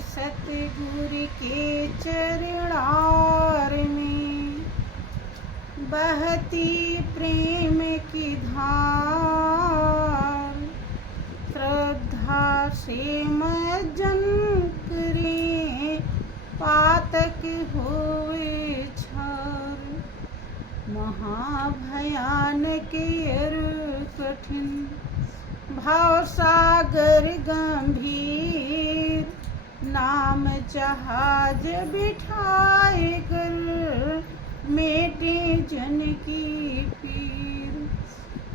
सतगुरु के चरणार में बहती प्रेम की धार, श्रद्धा से मज्जन करे पातक होए छार। महाभयानक और कठिन भाव सागर गंभीर, नाम जहाज बिठाए कर मेटे जन की पीर।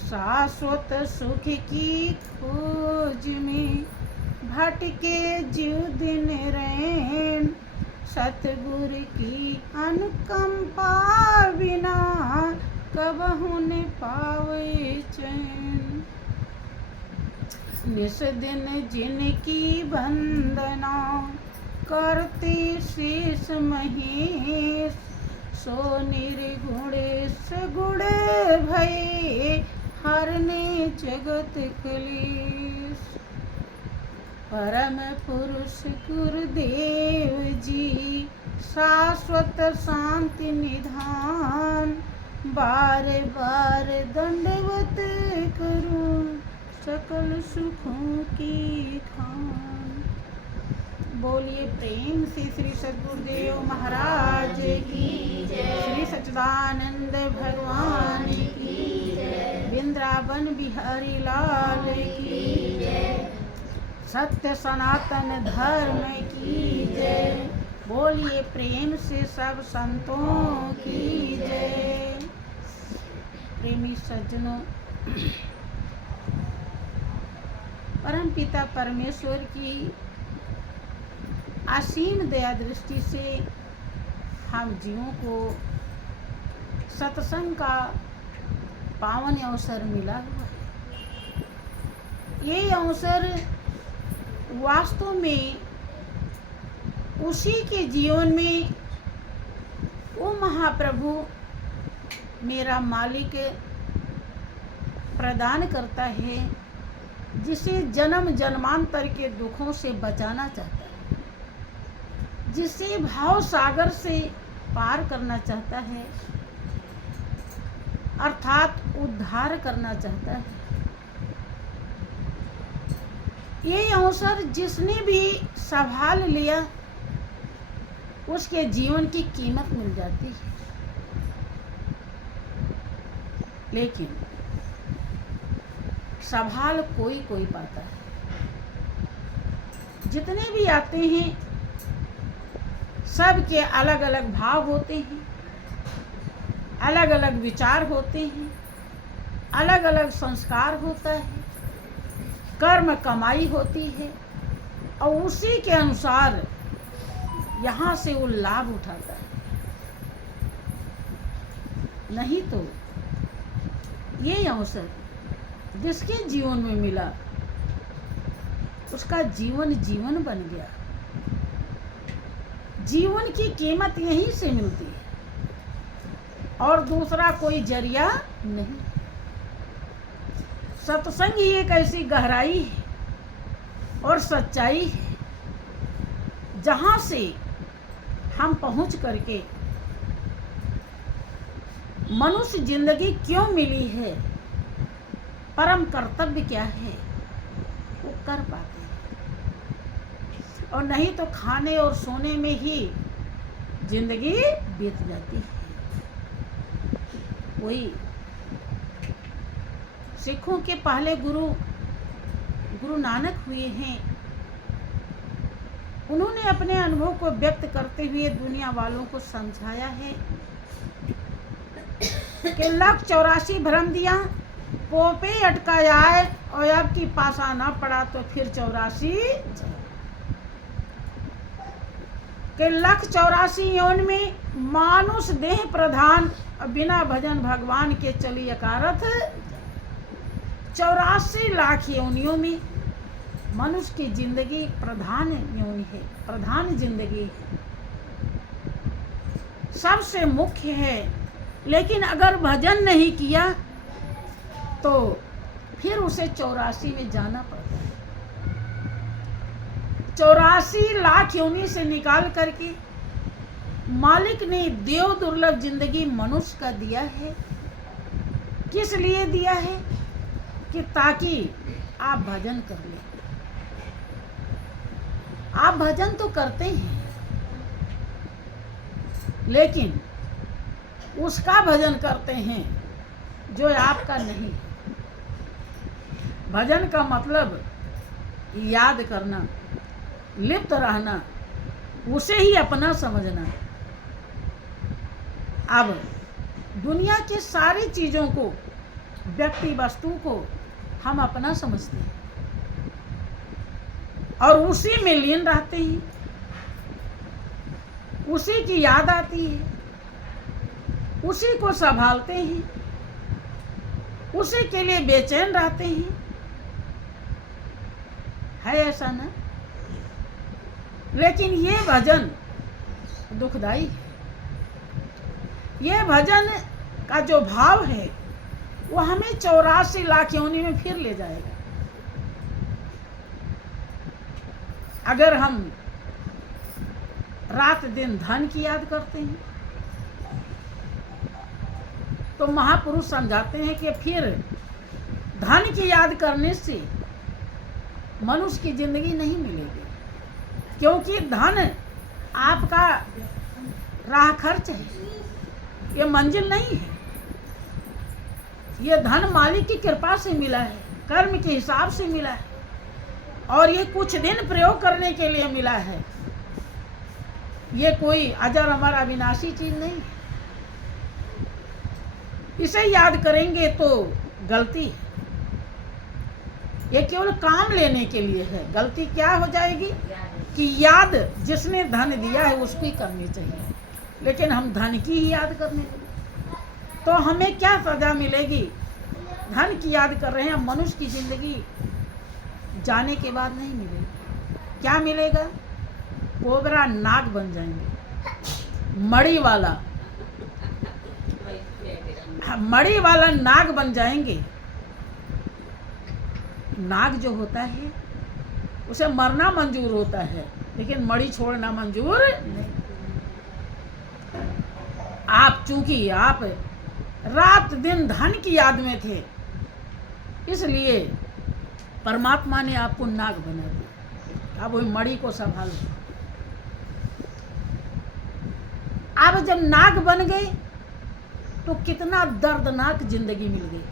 शाश्वत सुख की खोज में भटके जीव दिन रैन, सतगुरु की अनुकंपा बिना कबहु न पावे चैन। निस दिन जिनकी वंदना करते शीश महेश, सो निर्गुण सगुण भये हरने जगत क्लेश। परम पुरुष गुरुदेव जी शाश्वत शांति निधान, बार बार दंडवत करूं सकल सुखों की खान। बोलिए प्रेम से श्री सद्गुरुदेव महाराज की जय, श्री सच्चिदानंद भगवान की जय, वृंदावन बिहारी लाल की जय, सत्य सनातन धर्म की जय। बोलिए प्रेम से सब संतों की जय। प्रेमी सज्जनों, परम पिता परमेश्वर की असीम दया दृष्टि से हम जीवों को सत्संग का पावन अवसर मिला हुआ है। ये अवसर वास्तव में उसी के जीवन में वो महाप्रभु मेरा मालिक प्रदान करता है, जिसे जन्म जन्मांतर के दुखों से बचाना चाहता है, जिसे भाव सागर से पार करना चाहता है, अर्थात उद्धार करना चाहता है। ये अवसर जिसने भी संभाल लिया उसके जीवन की कीमत मिल जाती है। लेकिन संभाल कोई कोई पाता है। जितने भी आते हैं सबके अलग अलग भाव होते हैं, अलग अलग विचार होते हैं, अलग अलग संस्कार होता है, कर्म कमाई होती है और उसी के अनुसार यहाँ से वो लाभ उठाता है। नहीं तो ये अवसर जिसके जीवन में मिला उसका जीवन जीवन बन गया। जीवन की कीमत यहीं से मिलती है और दूसरा कोई जरिया नहीं। सत्संग ही एक ऐसी गहराई है और सच्चाई है जहाँ से हम पहुँच करके मनुष्य जिंदगी क्यों मिली है, परम कर्तव्य क्या है, वो कर पाते हैं। और नहीं तो खाने और सोने में ही जिंदगी बीत जाती है। वही सिखों के पहले गुरु नानक हुए हैं। उन्होंने अपने अनुभव को व्यक्त करते हुए दुनिया वालों को समझाया है कि 184 भ्रम दिया पोपे अटकाया है और अब की पासा ना पड़ा तो फिर 84 के 184 यौन में मानुष देह प्रधान बिना भजन भगवान के चली अकारथ 84 लाख योनियों में मनुष्य की जिंदगी प्रधान योनि है, प्रधान जिंदगी है, सबसे मुख्य है। लेकिन अगर भजन नहीं किया तो फिर उसे 84 में जाना पड़ता है। 84 लाख योनि से निकाल करके मालिक ने देव दुर्लभ जिंदगी मनुष्य का दिया है। किस लिए दिया है? कि ताकि आप भजन कर लें। आप भजन तो करते हैं, लेकिन उसका भजन करते हैं जो आपका नहीं। भजन का मतलब याद करना, लिप्त रहना, उसे ही अपना समझना। अब दुनिया की सारी चीज़ों को, व्यक्ति वस्तु को हम अपना समझते हैं और उसी में लीन रहते हैं, उसी की याद आती है, उसी को संभालते हैं, उसी के लिए बेचैन रहते हैं। है ऐसा ना? लेकिन ये भजन दुखदाई है। ये भजन का जो भाव है वो हमें 84 लाख योनि में फिर ले जाएगा। अगर हम रात दिन धन की याद करते हैं तो महापुरुष समझाते हैं कि फिर धन की याद करने से मनुष्य की जिंदगी नहीं मिलेगी, क्योंकि धन आपका राह खर्च है, ये मंजिल नहीं है। ये धन मालिक की कृपा से मिला है, कर्म के हिसाब से मिला है, और ये कुछ दिन प्रयोग करने के लिए मिला है। ये कोई अजर अमर अविनाशी चीज नहीं है। इसे याद करेंगे तो गलती है, ये केवल काम लेने के लिए है। गलती क्या हो जाएगी कि याद जिसने धन दिया है उसको ही करनी चाहिए, लेकिन हम धन की ही याद करने लगे तो हमें क्या सजा मिलेगी? धन की याद कर रहे हैं, मनुष्य की जिंदगी जाने के बाद नहीं मिलेगी। क्या मिलेगा? कोबरा नाग बन जाएंगे, मड़ी वाला नाग बन जाएंगे। नाग जो होता है उसे मरना मंजूर होता है, लेकिन मड़ी छोड़ना मंजूर नहीं। आप चूंकि आप रात दिन धन की याद में थे, इसलिए परमात्मा ने आपको नाग बना दिया। अब वही मड़ी को संभालो। अब जब नाग बन गए तो कितना दर्दनाक जिंदगी मिल गई।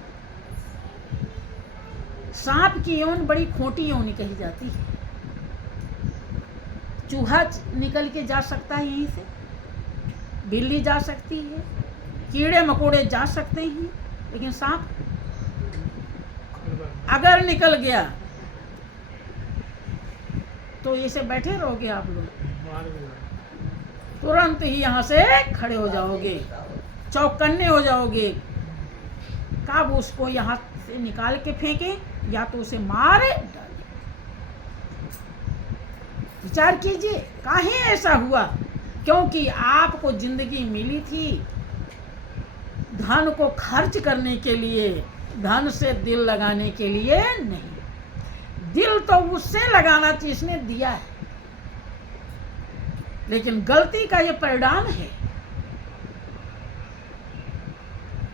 सांप की यौन बड़ी खोटी यौन कही जाती है। चूहा निकल के जा सकता है यहीं से, बिल्ली जा सकती है, कीड़े मकोड़े जा सकते हैं, लेकिन सांप अगर निकल गया तो इसे बैठे रहोगे आप लोग, तुरंत ही यहाँ से खड़े हो जाओगे, चौकन्ने हो जाओगे। कब उसको यहाँ से निकाल के फेंके या तो उसे मार डाले। विचार कीजिए काहे ऐसा हुआ? क्योंकि आपको जिंदगी मिली थी धन को खर्च करने के लिए, धन से दिल लगाने के लिए नहीं। दिल तो उससे लगाना चाहिए जिसने दिया है, लेकिन गलती का ये परिणाम है।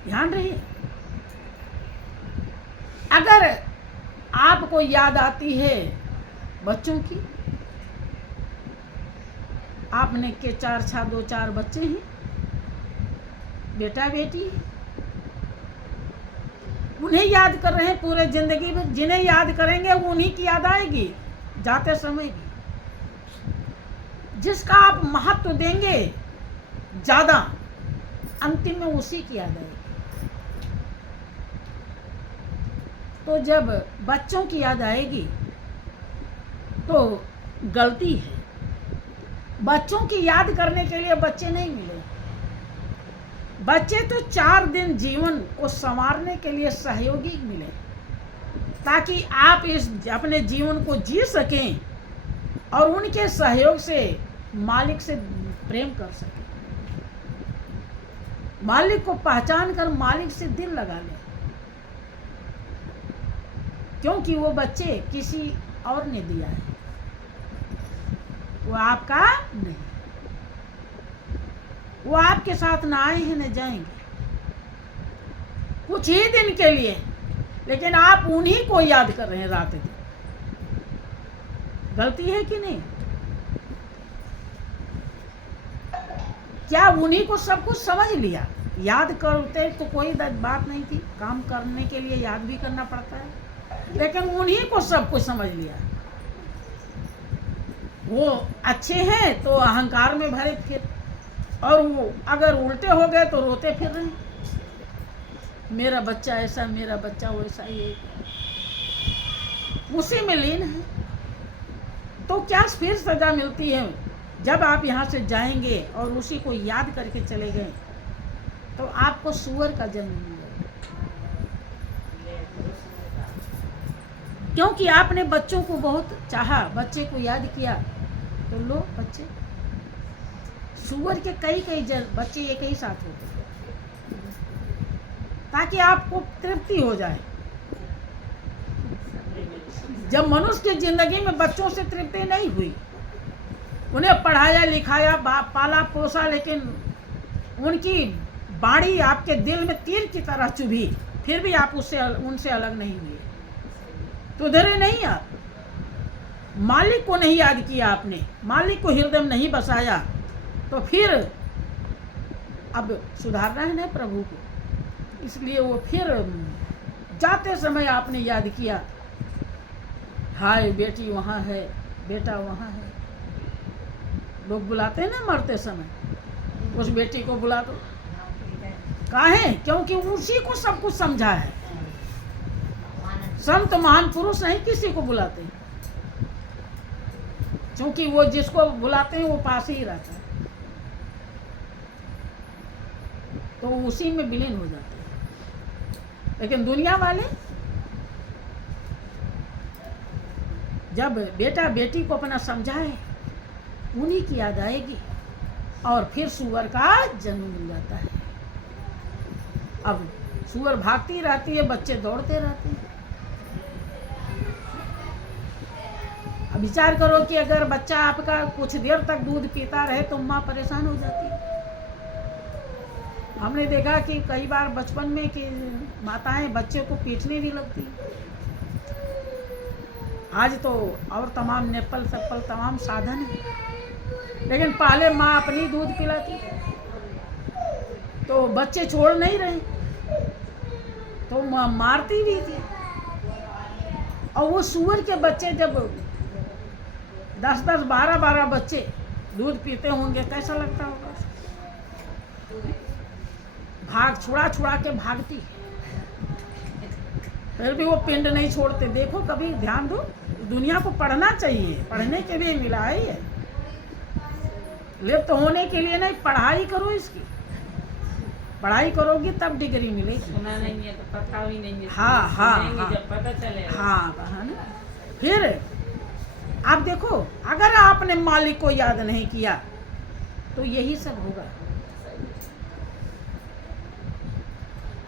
ध्यान रहे, अगर आपको याद आती है बच्चों की, आपने के 2-4 बच्चे हैं, बेटा बेटी है, उन्हें याद कर रहे हैं पूरे जिंदगी में। जिन्हें याद करेंगे वो उन्हीं की याद आएगी जाते समय भी। जिसका आप महत्व देंगे ज्यादा, अंतिम में उसी की याद आएगी। तो जब बच्चों की याद आएगी तो गलती है। बच्चों की याद करने के लिए बच्चे नहीं मिले। बच्चे तो 4 दिन जीवन को संवारने के लिए सहयोगी मिले, ताकि आप इस अपने जीवन को जी सकें और उनके सहयोग से मालिक से प्रेम कर सकें, मालिक को पहचान कर मालिक से दिल लगा लें। क्योंकि वो बच्चे किसी और ने दिया है। वो आपका नहीं, वो आपके साथ ना आए हैं न जाएंगे, कुछ ही दिन के लिए, लेकिन आप उन्हीं को याद कर रहे हैं रात दिन। गलती है कि नहीं? क्या उन्हीं को सब कुछ समझ लिया? याद करते तो कोई बात नहीं थी, काम करने के लिए याद भी करना पड़ता है, लेकिन उन्हीं को सब कुछ समझ लिया। वो अच्छे हैं तो अहंकार में भरे फिर, और वो अगर उल्टे हो गए तो रोते फिर रहे, मेरा बच्चा ऐसा, मेरा बच्चा वैसा, ये उसी में लीन है। तो क्या फिर सजा मिलती है? जब आप यहाँ से जाएंगे और उसी को याद करके चले गए तो आपको सूअर का जन्म मिलेगा, क्योंकि आपने बच्चों को बहुत चाहा, बच्चे को याद किया, तो लो बच्चे, सूअर के कई बच्चे एक ही साथ होते हैं, ताकि आपको तृप्ति हो जाए। जब मनुष्य की जिंदगी में बच्चों से तृप्ति नहीं हुई, उन्हें पढ़ाया लिखाया पाला पोसा, लेकिन उनकी बाणी आपके दिल में तीर की तरह चुभी, फिर भी आप उनसे अलग नहीं हुए, तो धरे नहीं आप। मालिक को नहीं याद किया आपने, मालिक को हृदय में नहीं बसाया, तो फिर अब सुधारना है ना प्रभु को। इसलिए वो फिर जाते समय आपने याद किया, हाय बेटी वहाँ है, बेटा वहाँ है। लोग बुलाते हैं ना मरते समय, उस बेटी को बुला दो। काहे? क्योंकि उसी को सब कुछ समझा है। संत महान पुरुष नहीं किसी को बुलाते, क्योंकि वो जिसको बुलाते हैं वो पास ही रहता है, तो उसी में विलीन हो जाते हैं। लेकिन दुनिया वाले जब बेटा बेटी को अपना समझाए, उन्हीं की याद आएगी और फिर सूअर का जन्म मिल जाता है। अब सूअर भागती रहती है, बच्चे दौड़ते रहते हैं। अब विचार करो कि अगर बच्चा आपका कुछ देर तक दूध पीता रहे तो माँ परेशान हो जाती है। हमने देखा कि कई बार बचपन में कि माताएं बच्चे को पीटने भी लगती। आज तो और तमाम नेपल सप्पल तमाम साधन है, लेकिन पहले माँ अपनी दूध पिलाती तो बच्चे छोड़ नहीं रहे, तो माँ मारती भी थी। और वो सूअर के बच्चे जब 10-10, 12-12 बच्चे दूध पीते होंगे, कैसा लगता होगा? भाग छुड़ा के भागती, फिर भी वो पिंड नहीं छोड़ते। देखो, कभी ध्यान दो, दुनिया को पढ़ना चाहिए, पढ़ने के लिए मिला है ये, लिप्त होने के लिए नहीं। पढ़ाई करो, इसकी पढ़ाई करोगी तब डिग्री मिलेगी। सुना नहीं है तो पता भी नहीं है। हाँ हाँ, जब पता चलेगा। हाँ है ना। फिर आप देखो, अगर आपने मालिक को याद नहीं किया तो यही सब होगा।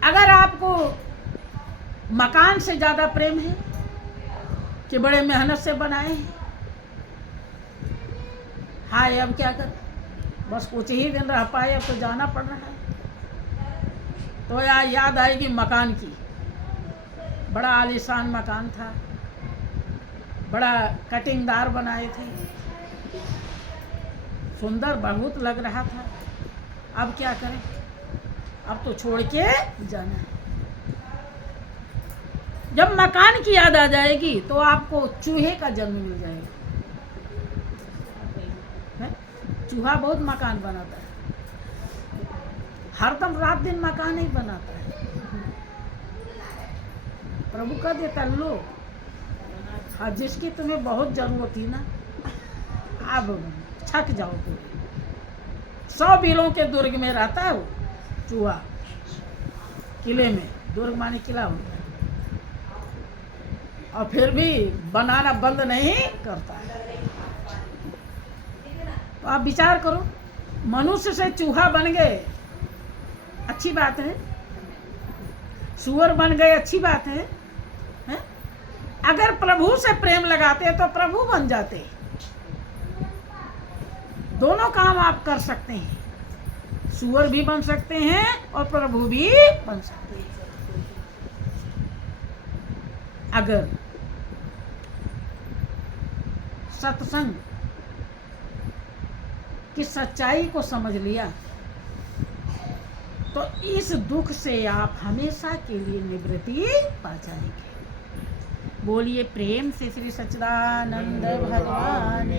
अगर आपको मकान से ज्यादा प्रेम है कि बड़े मेहनत से बनाए हैं, हाय अब क्या कर, बस कुछ ही दिन रह पाए, अब तो जाना पड़ रहा है, तो याद आएगी मकान की। बड़ा आलीशान मकान था, बड़ा कटिंगदार बनाए थे, सुंदर बहुत लग रहा था। अब क्या करें, अब तो छोड़ के जाना है। जब मकान की याद आ जाएगी तो आपको चूहे का जन्म मिल जाएगा। चूहा बहुत मकान बनाता है, हरदम रात दिन मकान ही बनाता है। प्रभु का देता लो, हाँ, जिसकी तुम्हें बहुत जरूरत थी ना, अब छक जाओ। तो 100 बिलों के दुर्ग में रहता है वो चूहा, किले में। दुर्ग माने किला होता है, और फिर भी बनाना बंद नहीं करता है। तो आप विचार करो, मनुष्य से चूहा बन गए, अच्छी बात है। सूअर बन गए, अच्छी बात है, हैं? अगर प्रभु से प्रेम लगाते तो प्रभु बन जाते। दोनों काम आप कर सकते हैं, सुअर भी बन सकते हैं और प्रभु भी बन सकते हैं। अगर सत्संग की सच्चाई को समझ लिया तो इस दुख से आप हमेशा के लिए निवृत्ति पा जाएंगे। बोलिए प्रेम से श्री सच्चिदानंद भगवान